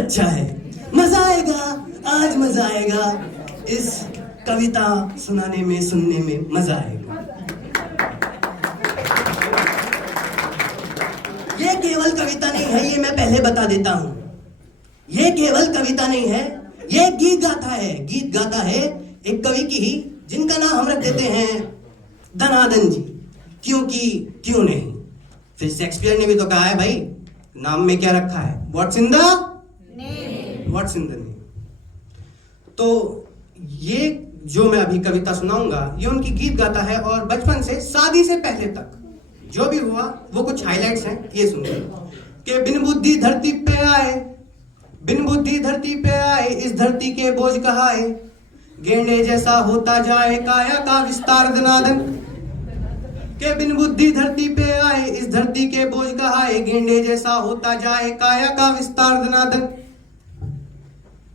अच्छा है, मजा आएगा, आज मजा आएगा, इस कविता सुनाने में, सुनने में मजा आएगा। ये केवल कविता नहीं है, ये मैं पहले बता देता हूं। ये केवल कविता नहीं है, ये गीत गाथा है। गीत गाता है एक कवि की ही, जिनका नाम हम रख देते हैं धनाधन जी। क्योंकि क्यों नहीं, फिर शेक्सपियर ने भी तो कहा है भाई, नाम में क्या रखा है, what's in the name, what's in the name. तो ये जो मैं अभी कविता सुनाऊंगा, ये उनकी गीत गाता है, और बचपन से शादी से पहले तक जो भी हुआ वो कुछ हाइलाइट्स हैं, ये सुनिए। कि बिन बुद्धि धरती पे आए, बिन बुद्धि धरती पे आए, इस धरती के बोझ कहाए, गेंडे जैसा होता जाए काया का विस्तार धनाधन। के बिन बुद्धि धरती पे आए, इस धरती के बोझ कहाए, गेंडे जैसा होता जाए काया का विस्तार धनाधन।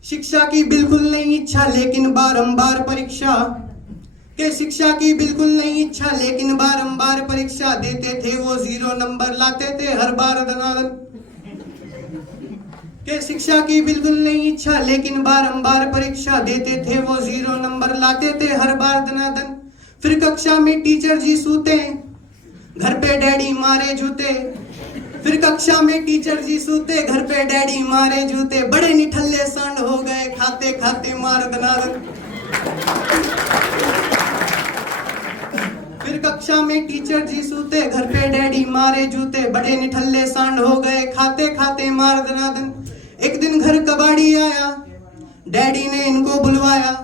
शिक्षा की बिल्कुल नहीं इच्छा लेकिन बारंबार परीक्षा, के शिक्षा की बिल्कुल नहीं इच्छा लेकिन बारंबार परीक्षा, देते थे वो 0 नंबर लाते थे हर बार धनाधन। के शिक्षा की बिल्कुल नहीं इच्छा लेकिन बारंबार परीक्षा, देते थे वो 0 नंबर लाते थे हर बार धनाधन। फिर कक्षा में टीचर जी सूते, घर पे डैडी मारे जूते, फिर कक्षा में टीचर जी सूते, घर पे डैडी मारे जूते, बड़े निठल्ले सांड हो गए खाते खाते मार धनाधन। फिर कक्षा में टीचर जी सूते, घर पे डैडी मारे जूते, बड़े निठल्ले सांड हो गए खाते खाते मार धनाधन। एक दिन घर कबाड़ी आया, डैडी ने इनको बुलवाया,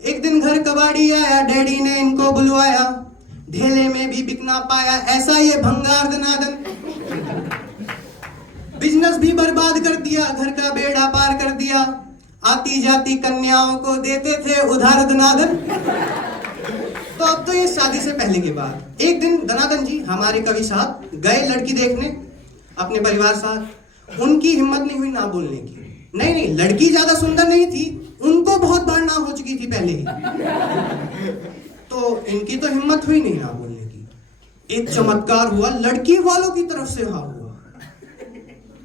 एक दिन घर कबाड़ी आया, डैडी ने इनको बुलवाया, ढेले में भी बिक ना पाया ऐसा ये भंगार धनाधन। बिजनेस भी बर्बाद कर दिया, घर का बेड़ा पार कर दिया, आती जाती कन्याओं को देते थे उधार धनाधन। तो अब तो ये शादी से पहले की बात। एक दिन धनाधन जी हमारे कवि साहब गए लड़की देखने अपने परिवार साथ। उनकी हिम्मत नहीं हुई ना बोलने की। नहीं नहीं, लड़की ज्यादा सुंदर नहीं थी, उनको बहुत बार ना हो चुकी थी पहले ही, तो इनकी तो हिम्मत हुई नहीं ना बोलने की। एक चमत्कार हुआ, लड़की वालों की तरफ से हाँ हुआ।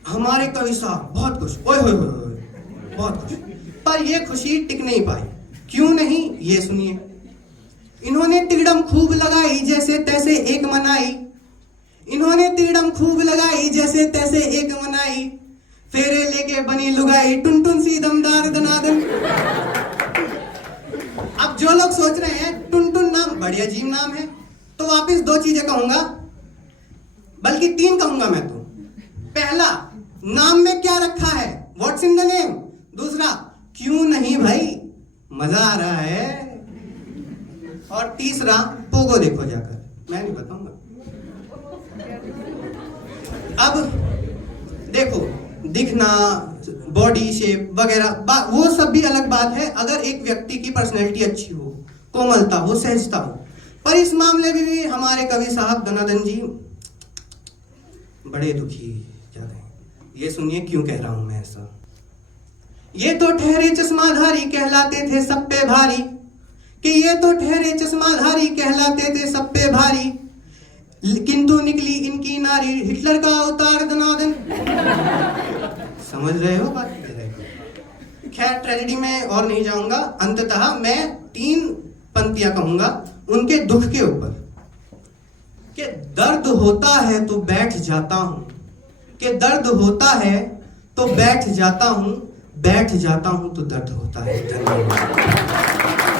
हमारे कवि साहब बहुत खुश, ओए होए होए, बहुत खुश। पर ये खुशी टिक नहीं पाई। क्यों नहीं, ये सुनिए। इन्होंने तिगड़म खूब लगाई जैसे तैसे एक मनाई, इन्होंने तिगड़म खूब लगाई जैसे तैसे एक मनाई, फेरे लेके बनी लुगाई टुनटुन सी दमदार धनाधन। अब जो लोग सोच रहे हैं टुनटुन नाम बड़ी अजीब नाम है, तो वापस 2 चीजें कहूंगा, बल्कि 3 कहूंगा मैं तो। पहला, नाम में क्या रखा है, व्हाट्स इन द नेम। दूसरा, क्यों नहीं भाई, मजा आ रहा है। और तीसरा, पोगो देखो जाकर, मैं नहीं बताऊंगा। अब देखो, दिखना, बॉडी शेप वगैरह वो सब भी अलग बात है, अगर एक व्यक्ति की पर्सनैलिटी अच्छी हो, कोमलता हो, सहजता हो। पर इस मामले में भी हमारे कवि साहब धनाधन जी बड़े दुखी जा रहे हैं। ये सुनिए क्यों कह रहा हूं मैं ऐसा। ये तो ठहरे चश्माधारी कहलाते थे सब पे भारी, कि ये तो ठहरे चश्माधारी कहलाते थे सब पे भारी, किंतु निकली इनकी नारी हिटलर का अवतार धनाधन। समझ रहे हो बात? खैर, ट्रेजेडी में और नहीं जाऊंगा। अंततः मैं 3 पंक्तियां कहूंगा उनके दुख के ऊपर। कि दर्द होता है तो बैठ जाता हूं, कि दर्द होता है तो बैठ जाता हूं, बैठ जाता हूं तो दर्द होता है। धन्यवाद।